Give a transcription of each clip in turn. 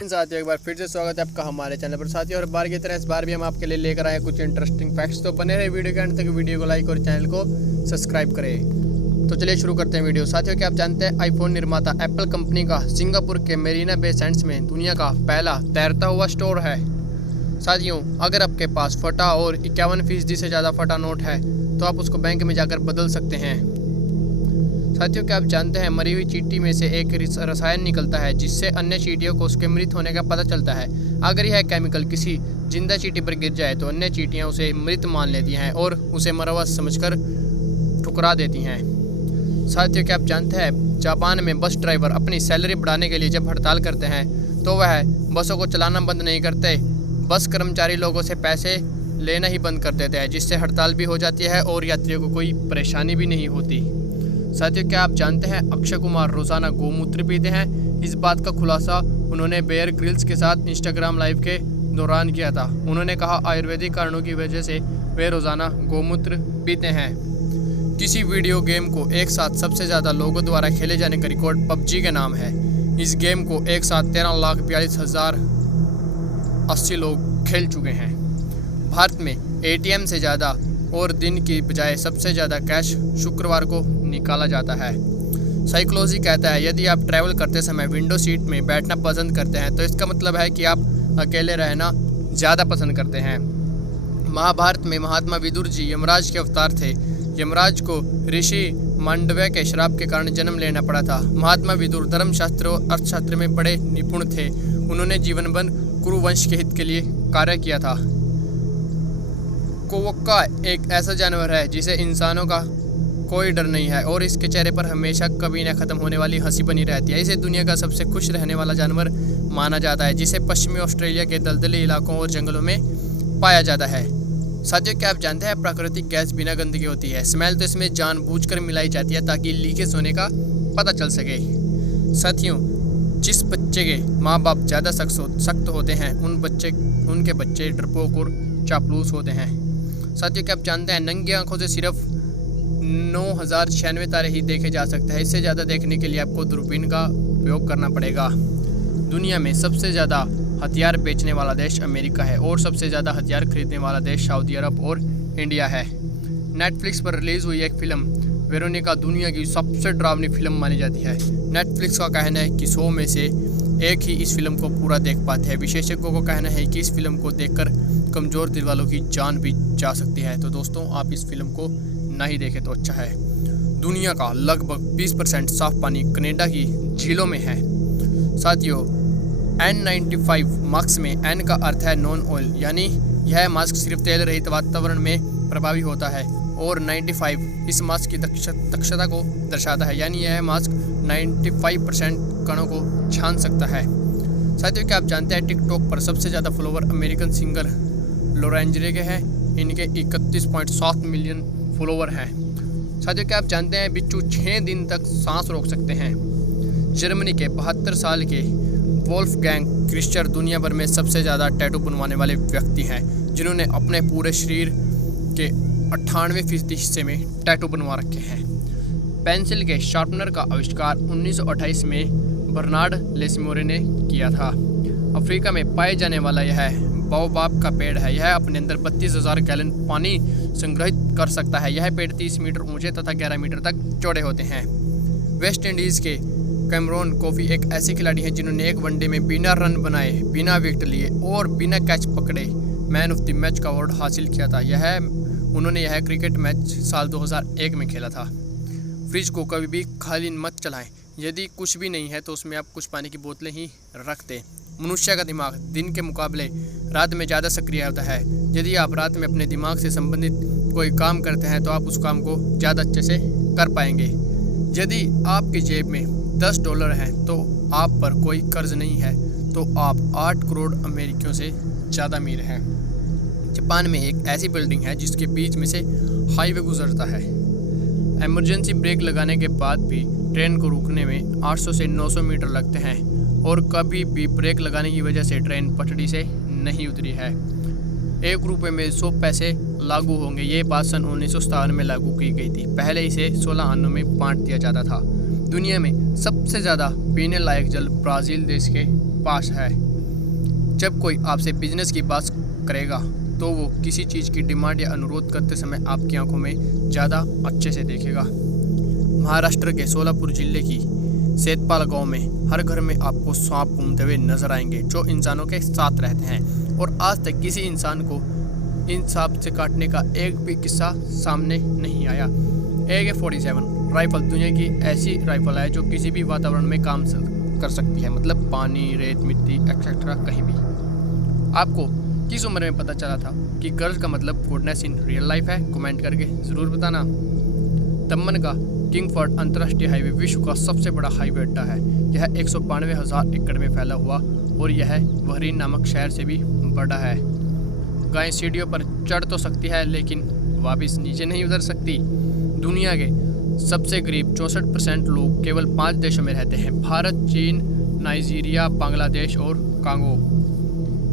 साथियों एक बार फिर से स्वागत है आपका हमारे चैनल पर साथियों। और बार की तरह इस बार भी हम आपके लिए लेकर आए कुछ इंटरेस्टिंग फैक्ट्स। तो बने रहे वीडियो के अंत तक, वीडियो को लाइक और चैनल को सब्सक्राइब करें। तो चलिए शुरू करते हैं वीडियो। साथियों क्या आप जानते हैं आईफोन निर्माता एप्पल कंपनी का सिंगापुर के मेरीना बे सैंड्स में दुनिया का पहला तैरता हुआ स्टोर है। साथियों अगर आपके पास फटा और 51% से ज़्यादा फटा नोट है तो आप उसको बैंक में जाकर बदल सकते हैं। साथियों क्या आप जानते हैं मरी हुई चींटी में से एक रसायन निकलता है जिससे अन्य चींटियों को उसके मृत होने का पता चलता है। अगर यह केमिकल किसी जिंदा चींटी पर गिर जाए तो अन्य चींटियां उसे मृत मान लेती हैं और उसे मरा हुआ समझकर ठुकरा देती हैं। साथियों क्या आप जानते हैं जापान में बस ड्राइवर अपनी सैलरी बढ़ाने के लिए जब हड़ताल करते हैं तो वह बसों को चलाना बंद नहीं करते, बस कर्मचारी लोगों से पैसे लेना ही बंद कर देते हैं, जिससे हड़ताल भी हो जाती है और यात्रियों को कोई परेशानी भी नहीं होती। साथियों क्या आप जानते हैं अक्षय कुमार रोजाना गोमूत्र पीते हैं। इस बात का खुलासा उन्होंने बेयर ग्रिल्स के साथ इंस्टाग्राम लाइव के दौरान किया था। उन्होंने कहा आयुर्वेदिक कारणों की वजह से वे रोजाना गोमूत्र पीते हैं। किसी वीडियो गेम को एक साथ सबसे ज़्यादा लोगों द्वारा खेले जाने का रिकॉर्ड पबजी के नाम है। इस गेम को एक साथ 13,42,080 लोग खेल चुके हैं। भारत में ATM से ज़्यादा और दिन की बजाय सबसे ज़्यादा कैश शुक्रवार को निकाला जाता है। साइकोलॉजी कहता है यदि आप ट्रैवल करते समय विंडो सीट में बैठना पसंद करते हैं तो इसका मतलब है कि आप अकेले रहना ज़्यादा पसंद करते हैं। महाभारत में महात्मा विदुर जी यमराज के अवतार थे। यमराज को ऋषि मांडव्य के श्राप के कारण जन्म लेना पड़ा था। महात्मा विदुर धर्मशास्त्र और अर्थशास्त्र में बड़े निपुण थे। उन्होंने जीवन भर कुरुवंश के हित के लिए कार्य किया था। कौवा एक ऐसा जानवर है जिसे इंसानों का कोई डर नहीं है और इसके चेहरे पर हमेशा कभी न खत्म होने वाली हंसी बनी रहती है। इसे दुनिया का सबसे खुश रहने वाला जानवर माना जाता है, जिसे पश्चिमी ऑस्ट्रेलिया के दलदली इलाकों और जंगलों में पाया जाता है। साथियों क्या आप जानते हैं प्राकृतिक गैस बिना गंदगी होती है। स्मेल तो इसमें जानबूझकर मिलाई जाती है ताकि लीकेज होने का पता चल सके। साथियों जिस बच्चे के माँ बाप ज़्यादा सख्त होते हैं उनके बच्चे डरपोक और चापलूस होते हैं। साथियों क्या आप जानते हैं नंगी आंखों से सिर्फ 9,096 तारे ही देखे जा सकते हैं। इससे ज़्यादा देखने के लिए आपको दूरबीन का उपयोग करना पड़ेगा। दुनिया में सबसे ज़्यादा हथियार बेचने वाला देश अमेरिका है और सबसे ज़्यादा हथियार खरीदने वाला देश सऊदी अरब और इंडिया है। नेटफ्लिक्स पर रिलीज़ हुई एक फिल्म वेरोनिका दुनिया की सबसे डरावनी फिल्म मानी जाती है। नेटफ्लिक्स का कहना है कि 100 में से एक ही इस फिल्म को पूरा देख पाते हैं। विशेषज्ञों का कहना है कि इस फिल्म को देखकर कमज़ोर दिल वालों की जान भी जा सकती है। तो दोस्तों आप इस फिल्म को नहीं देखें तो अच्छा है। दुनिया का लगभग 20% साफ पानी कनाडा की झीलों में है। साथियों N95 मास्क में N का अर्थ है नॉन ऑयल, यानी यह मास्क सिर्फ तेल रहित वातावरण में प्रभावी होता है और 95 इस मास्क की दक्षता को दर्शाता है, यानी यह मास्क 95% कणों को छान सकता है। साथियों क्या आप जानते हैं टिकटॉक पर सबसे ज़्यादा फॉलोवर अमेरिकन सिंगर लोरेंजरे के हैं। इनके 31.7 मिलियन फॉलोवर हैं। साथियों क्या आप जानते हैं बिच्छू 6 दिन तक सांस रोक सकते हैं। जर्मनी के 72 साल के वोल्फगैंग क्रिस्चर दुनिया भर में सबसे ज़्यादा टैटू बनवाने वाले व्यक्ति हैं, जिन्होंने अपने पूरे शरीर के 98% हिस्से में टैटू बनवा रखे हैं। पेंसिल के शार्पनर का आविष्कार 1928 में बर्नार्ड लेसमोरे ने किया था। अफ्रीका में पाए जाने वाला यह बाओबाब का पेड़ है। यह अपने अंदर 32,000 गैलन पानी संग्रहित कर सकता है। यह पेड़ 30 मीटर ऊंचे तथा 11 मीटर तक चौड़े होते हैं। वेस्ट इंडीज़ के कैमरॉन कॉफी एक ऐसे खिलाड़ी हैं जिन्होंने एक वनडे में बिना रन बनाए, बिना विकेट लिए और बिना कैच पकड़े मैन ऑफ द मैच का अवार्ड हासिल किया था। उन्होंने यह क्रिकेट मैच साल 2001 में खेला था। फ्रिज को कभी भी खाली मत चलाएं। यदि कुछ भी नहीं है तो उसमें आप कुछ पानी की बोतलें ही रख दें। मनुष्य का दिमाग दिन के मुकाबले रात में ज़्यादा सक्रिय होता है। यदि आप रात में अपने दिमाग से संबंधित कोई काम करते हैं तो आप उस काम को ज़्यादा अच्छे से कर पाएंगे। यदि आपकी जेब में $10 हैं तो आप पर कोई कर्ज नहीं है तो आप 8 करोड़ अमेरिकियों से ज़्यादा अमीर हैं। जापान में एक ऐसी बिल्डिंग है जिसके बीच में से हाईवे गुजरता है। इमरजेंसी ब्रेक लगाने के बाद भी ट्रेन को रुकने में 800 से 900 मीटर लगते हैं और कभी भी ब्रेक लगाने की वजह से ट्रेन पटरी से नहीं उतरी है। 1 रुपये में 100 पैसे लागू होंगे। ये बात सन 1957 में लागू की गई थी। पहले इसे 16 आनों में बांट दिया जाता था। दुनिया में सबसे ज़्यादा पीने लायक जल ब्राज़ील देश के पास है। जब कोई आपसे बिजनेस की बात करेगा तो वो किसी चीज़ की डिमांड या अनुरोध करते समय आपकी आंखों में ज़्यादा अच्छे से देखेगा। महाराष्ट्र के सोलापुर जिले की सेतपाल गांव में हर घर में आपको सांप घूमते हुए नजर आएंगे जो इंसानों के साथ रहते हैं, और आज तक किसी इंसान को इन सांप से काटने का एक भी किस्सा सामने नहीं आया। AK-47 राइफल दुनिया की ऐसी राइफल है जो किसी भी वातावरण में काम कर सकती है, मतलब पानी, रेत, मिट्टी एक्सेट्रा कहीं भी। आपको किस उम्र में पता चला था कि गर्ल्स का मतलब गुडनेस इन रियल लाइफ है? कमेंट करके ज़रूर बताना। दमन का किंगफर्ड अंतर्राष्ट्रीय हाईवे विश्व का सबसे बड़ा हाईवे अड्डा है। यह 192,000 एकड़ में फैला हुआ और यह बहरीन नामक शहर से भी बड़ा है। गाय सीढ़ियों पर चढ़ तो सकती है लेकिन वापस नीचे नहीं उतर सकती। दुनिया के सबसे गरीब 64% लोग केवल 5 देशों में रहते हैं: भारत, चीन, नाइजीरिया, बांग्लादेश और कांगो।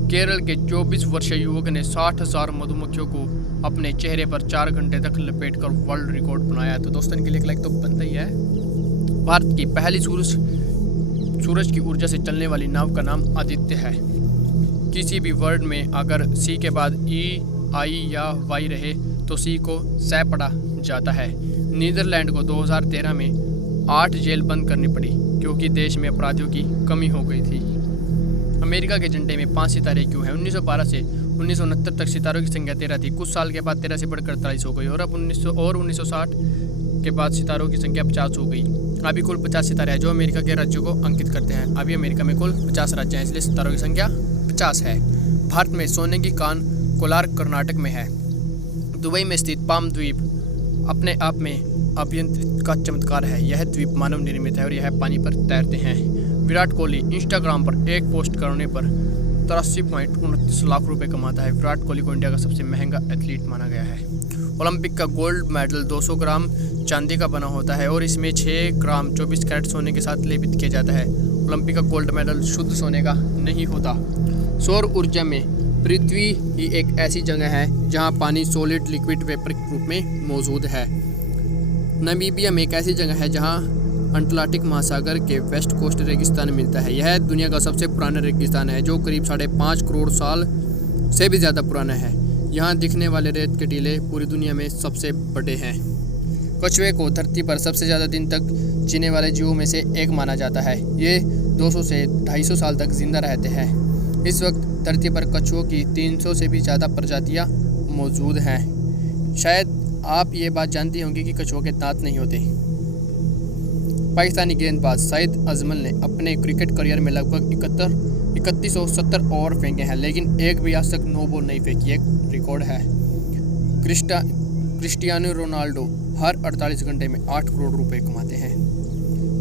केरल के 24 वर्षीय युवक ने 60,000 मधुमक्खियों को अपने चेहरे पर 4 घंटे तक लपेटकर वर्ल्ड रिकॉर्ड बनाया। तो दोस्तों इनके लिए एक लाइक तो बनता ही है। भारत की पहली सूरज की ऊर्जा से चलने वाली नाव का नाम आदित्य है। किसी भी वर्ड में अगर सी के बाद ई, आई या वाई रहे तो सी को सै पढ़ा जाता है। नीदरलैंड को 2013 में 8 जेल बंद करनी पड़ी क्योंकि देश में अपराधियों की कमी हो गई थी। अमेरिका के झंडे में 5 सितारे क्यों हैं? 1912 से 1969 तक सितारों की संख्या 13 थी। कुछ साल के बाद 13 से बढ़कर 43 हो गई और अब 1960 के बाद सितारों की संख्या 50 हो गई। अभी कुल 50 सितारे हैं जो अमेरिका के राज्यों को अंकित करते हैं। अभी अमेरिका में कुल 50 राज्य हैं, इसलिए सितारों की संख्या 50 है। भारत में सोने की कान कोलार कर्नाटक में है। दुबई में स्थित पाम द्वीप अपने आप में अभियंत्रित का चमत्कार है। यह द्वीप मानव निर्मित है और यह पानी पर तैरते हैं। विराट कोहली इंस्टाग्राम पर एक पोस्ट करने पर 83.29 लाख रुपए कमाता है। विराट कोहली को इंडिया का सबसे महंगा एथलीट माना गया है। ओलंपिक का गोल्ड मेडल 200 ग्राम चांदी का बना होता है और इसमें 6 ग्राम 24 कैरेट सोने के साथ लेपित किया जाता है। ओलंपिक का गोल्ड मेडल शुद्ध सोने का नहीं होता। सौर ऊर्जा में पृथ्वी ही एक ऐसी जगह है जहां पानी सॉलिड लिक्विड वेपर के रूप में मौजूद है। नामीबिया में एक ऐसी जगह है जहां अटलांटिक महासागर के वेस्ट कोस्ट रेगिस्तान मिलता है। यह दुनिया का सबसे पुराना रेगिस्तान है जो करीब 5.5 करोड़ साल से भी ज़्यादा पुराना है। यहाँ दिखने वाले रेत के टीले पूरी दुनिया में सबसे बड़े हैं। कछुए को धरती पर सबसे ज़्यादा दिन तक जीने वाले जीवों में से एक माना जाता है। ये 200 से 250 साल तक जिंदा रहते हैं। इस वक्त धरती पर कछुओं की 300 से भी ज़्यादा प्रजातियाँ मौजूद हैं। शायद आप ये बात जानती होंगी कि कछुओं के दांत नहीं होते। पाकिस्तानी गेंदबाज सईद अजमल ने अपने क्रिकेट करियर में लगभग 3170 ओवर फेंके हैं, लेकिन एक भी आज तक नो बॉल नहीं फेंकी। एक रिकॉर्ड है। क्रिस्टियानो रोनाल्डो हर 48 घंटे में 8 करोड़ रुपए कमाते हैं।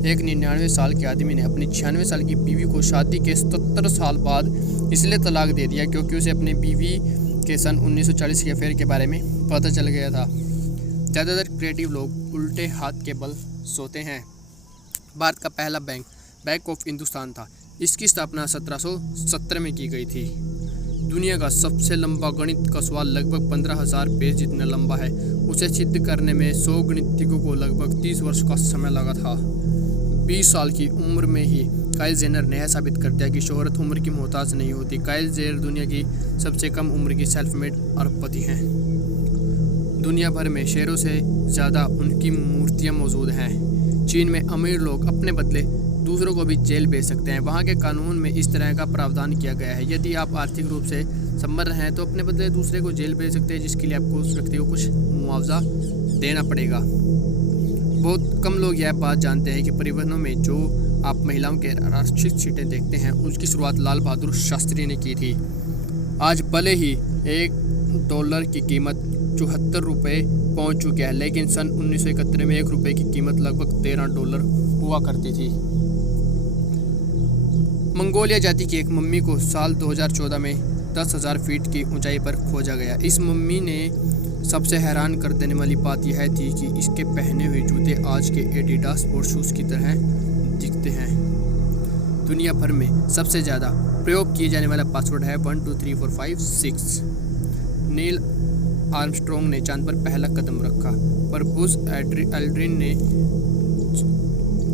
एक 99 साल के आदमी ने अपनी 96 साल की बीवी को शादी के 77 साल बाद इसलिए तलाक दे दिया क्योंकि उसे अपनी बीवी के सन 1940 के अफेयर के बारे में पता चल गया था। ज़्यादातर क्रिएटिव लोग उल्टे हाथ के बल सोते हैं। भारत का पहला बैंक ऑफ हिंदुस्तान था। इसकी स्थापना 1770 में की गई थी। दुनिया का सबसे लंबा गणित का सवाल लगभग 15,000 पेज जितना लंबा है। उसे सिद्ध करने में 100 गणितज्ञों को लगभग 30 वर्ष का समय लगा था। 20 साल की उम्र में ही काइल जेनर ने यह साबित कर दिया कि शोहरत उम्र की मोहताज नहीं होती। काइल जेनर दुनिया की सबसे कम उम्र की सेल्फ मेड अरबपति हैं। दुनिया भर में शेरों से ज़्यादा उनकी मूर्तियाँ मौजूद हैं। चीन में अमीर लोग अपने बदले दूसरों को भी जेल भेज सकते हैं। वहाँ के कानून में इस तरह का प्रावधान किया गया है। यदि आप आर्थिक रूप से समृद्ध हैं तो अपने बदले दूसरे को जेल भेज सकते हैं, जिसके लिए आपको उस व्यक्ति को कुछ मुआवजा देना पड़ेगा। बहुत कम लोग यह बात जानते हैं कि परिवहनों में जो आप महिलाओं के आरक्षित सीटें देखते हैं उसकी शुरुआत लाल बहादुर शास्त्री ने की थी। आज भले ही $1 की कीमत 74 रुपये पहुँच चुकी है, लेकिन सन 1971 में $1 की कीमत लगभग $13 हुआ करती थी। मंगोलिया जाति की एक मम्मी को साल 2014 में 10,000 फीट की ऊंचाई पर खोजा गया। इस मम्मी ने सबसे हैरान कर देने वाली बात यह थी कि इसके पहने हुए जूते आज के एडिडास स्पोर्ट्स शूज़ की तरह दिखते हैं। दुनिया भर में सबसे ज़्यादा प्रयोग किए जाने वाला पासवर्ड है 1 2 3 4 5 6। नील आर्मस्ट्रॉन्ग ने चांद पर पहला कदम रखा, पर बुज़ एल्ड्रिन ने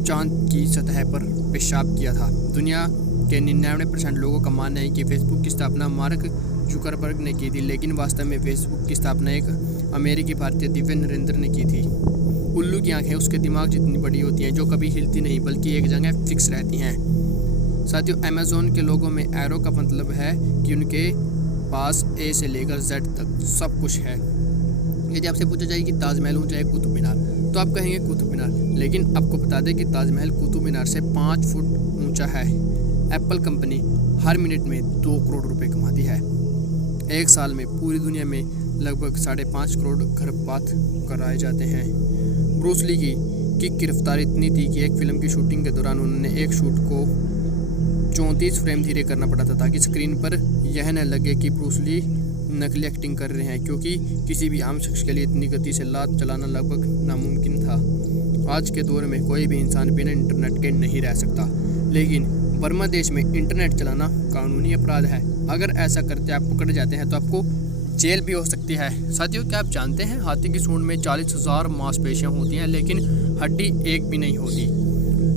चांद की सतह पर पेशाब किया था। दुनिया के 99% लोगों का मानना है कि फेसबुक की स्थापना मार्क जुकरबर्ग ने की थी, लेकिन वास्तव में फेसबुक की स्थापना एक अमेरिकी भारतीय दिव्य नरेंद्र ने की थी। उल्लू की आंखें उसके दिमाग जितनी बड़ी होती हैं, जो कभी हिलती नहीं बल्कि एक जगह फिक्स रहती हैं। साथियों, अमेज़ॉन के लोगों में एरो का मतलब है कि उनके पास ए से लेकर जेड तक सब कुछ है। यदि आपसे पूछा जाए कि ताजमहल ऊंचा है कुतुब मीनार, तो आप कहेंगे कुतुब मीनार, लेकिन आपको बता दें कि ताजमहल कुतुब मीनार से 5 फुट ऊंचा है। एप्पल कंपनी हर मिनट में 2 करोड़ रुपए कमाती है। एक साल में पूरी दुनिया में लगभग 5.5 करोड़ गर्भपात कराए जाते हैं। ब्रूस ली की किक की रफ्तार इतनी थी कि एक फिल्म की शूटिंग के दौरान उन्होंने एक शूट को 34 फ्रेम धीरे करना पड़ा था, ताकि स्क्रीन पर यह न लगे कि ब्रूस ली नकली एक्टिंग कर रहे हैं, क्योंकि किसी भी आम शख्स के लिए इतनी गति से लात चलाना लगभग नामुमकिन था। आज के दौर में कोई भी इंसान बिना इंटरनेट के नहीं रह सकता, लेकिन बर्मा देश में इंटरनेट चलाना कानूनी अपराध है। अगर ऐसा करते आप पकड़े जाते हैं तो आपको जेल भी हो सकती है। साथियों, क्या आप जानते हैं हाथी की सूंड में 40,000 मांसपेशियां होती हैं, लेकिन हड्डी एक भी नहीं होती।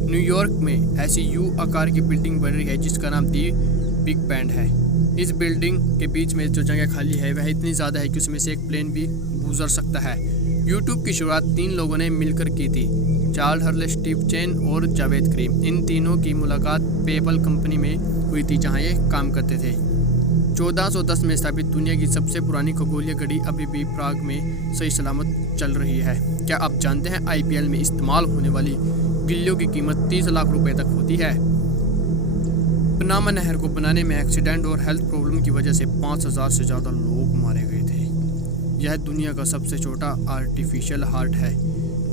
न्यूयॉर्क में ऐसी यू आकार की बिल्डिंग बन रही है जिसका नाम दी बिग बैंड है। इस बिल्डिंग के बीच में जो जगह खाली है वह इतनी ज़्यादा है कि उसमें से एक प्लेन भी गुजर सकता है। यूट्यूब की शुरुआत 3 लोगों ने मिलकर की थी, चार्ल्स हर्ले, स्टीव चेन और जावेद करीम। इन तीनों की मुलाकात पेपल कंपनी में हुई थी, जहां ये काम करते थे। 1410 में स्थापित दुनिया की सबसे पुरानी खगोलीय घड़ी अभी भी प्राग में सही सलामत चल रही है। क्या आप जानते हैं IPL में इस्तेमाल होने वाली गिल्लियों की कीमत 30 लाख रुपए तक होती है। पनामा नहर को बनाने में एक्सीडेंट और हेल्थ प्रॉब्लम की वजह से 5000 से ज़्यादा लोग मारे गए थे। यह दुनिया का सबसे छोटा आर्टिफिशियल हार्ट है।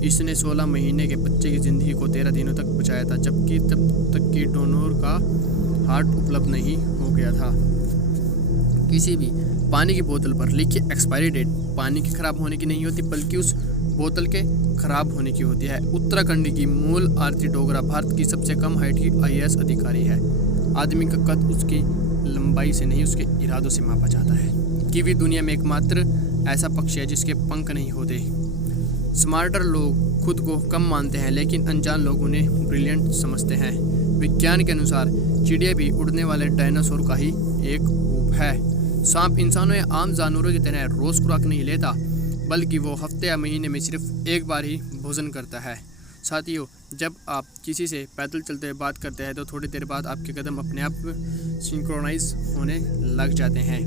इसने 16 महीने के बच्चे की ज़िंदगी को 13 दिनों तक बचाया था, जबकि तब तक कि डोनर का हार्ट उपलब्ध नहीं हो गया था। किसी भी पानी की बोतल पर लिखी एक्सपायरी डेट पानी के खराब होने की नहीं होती, बल्कि उस बोतल के खराब होने की होती है। उत्तराखंड की मूल आरती डोगरा भारत की सबसे कम हाइट की IAS अधिकारी है। आदमी का कद उसकी लंबाई से नहीं, उसके इरादों से मापा जाता है। कीवी दुनिया में एकमात्र ऐसा पक्षी है जिसके पंख नहीं होते। स्मार्टर लोग खुद को कम मानते हैं, लेकिन अनजान लोग उन्हें ब्रिलियंट समझते हैं। विज्ञान के अनुसार चिड़िया भी उड़ने वाले डायनासोर का ही एक रूप है। सांप इंसानों या आम जानवरों की तरह रोज़ खुराक नहीं लेता, बल्कि वो हफ्ते या महीने में सिर्फ एक बार ही भोजन करता है। साथियों, जब आप किसी से पैदल चलते हुए बात करते हैं तो थोड़ी देर बाद आपके कदम अपने आप सिंक्रोनाइज होने लग जाते हैं।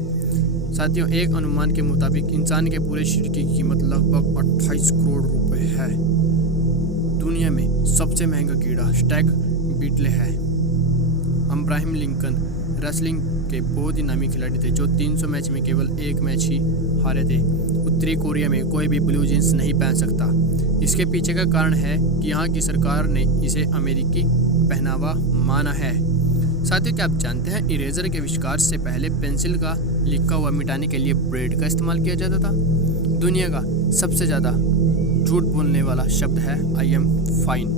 साथियों, एक अनुमान के मुताबिक इंसान के पूरे शरीर की कीमत लगभग 28 करोड़ रुपए है। दुनिया में सबसे महंगा कीड़ा स्टैग बीटल है। अब्राहम लिंकन रेसलिंग के बहुत ही नामी खिलाड़ी थे, जो 300 मैच में केवल 1 मैच ही हारे थे। उत्तरी कोरिया में कोई भी ब्लू जींस नहीं पहन सकता। इसके पीछे का कारण है कि यहाँ की सरकार ने इसे अमेरिकी पहनावा माना है। साथियों, क्या आप जानते हैं इरेजर के आविष्कार से पहले पेंसिल का लिखा हुआ मिटाने के लिए ब्लेड का इस्तेमाल किया जाता था। दुनिया का सबसे ज़्यादा झूठ बोलने वाला शब्द है I am fine।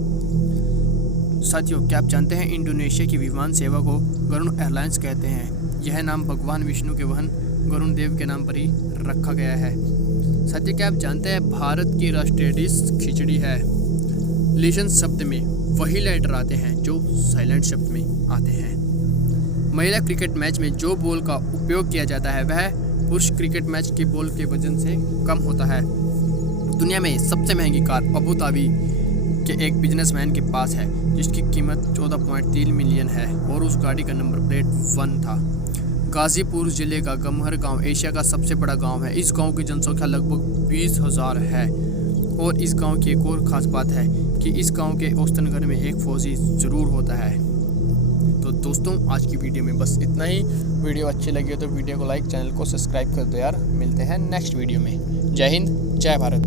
साथियों, क्या आप जानते हैं इंडोनेशिया की विमान सेवा को गरुण एयरलाइंस कहते हैं। यह नाम भगवान विष्णु के वाहन गरुण देव के नाम पर ही रखा गया है। साथियों, क्या आप जानते हैं भारत की राष्ट्रीय डिश खिचड़ी है। लिसन शब्द में वही लेटर आते हैं जो साइलेंट शब्द में आते हैं। महिला क्रिकेट मैच में जो बॉल का उपयोग किया जाता है वह पुरुष क्रिकेट मैच के बॉल के वजन से कम होता है। दुनिया में सबसे महंगी कार अबू धाबी के एक बिजनेसमैन के पास है, जिसकी कीमत 14.3 मिलियन है और उस गाड़ी का नंबर प्लेट 1 था। गाजीपुर जिले का गमहर गांव एशिया का सबसे बड़ा गांव है। इस गांव की जनसंख्या लगभग 20,000 है और इस गांव की एक और ख़ास बात है कि इस गांव के औसतन घर में एक फौजी ज़रूर होता है। तो दोस्तों, आज की वीडियो में बस इतना ही। वीडियो अच्छी लगी हो तो वीडियो को लाइक, चैनल को सब्सक्राइब कर दो यार। मिलते हैं नेक्स्ट वीडियो में। जय हिंद, जय भारत।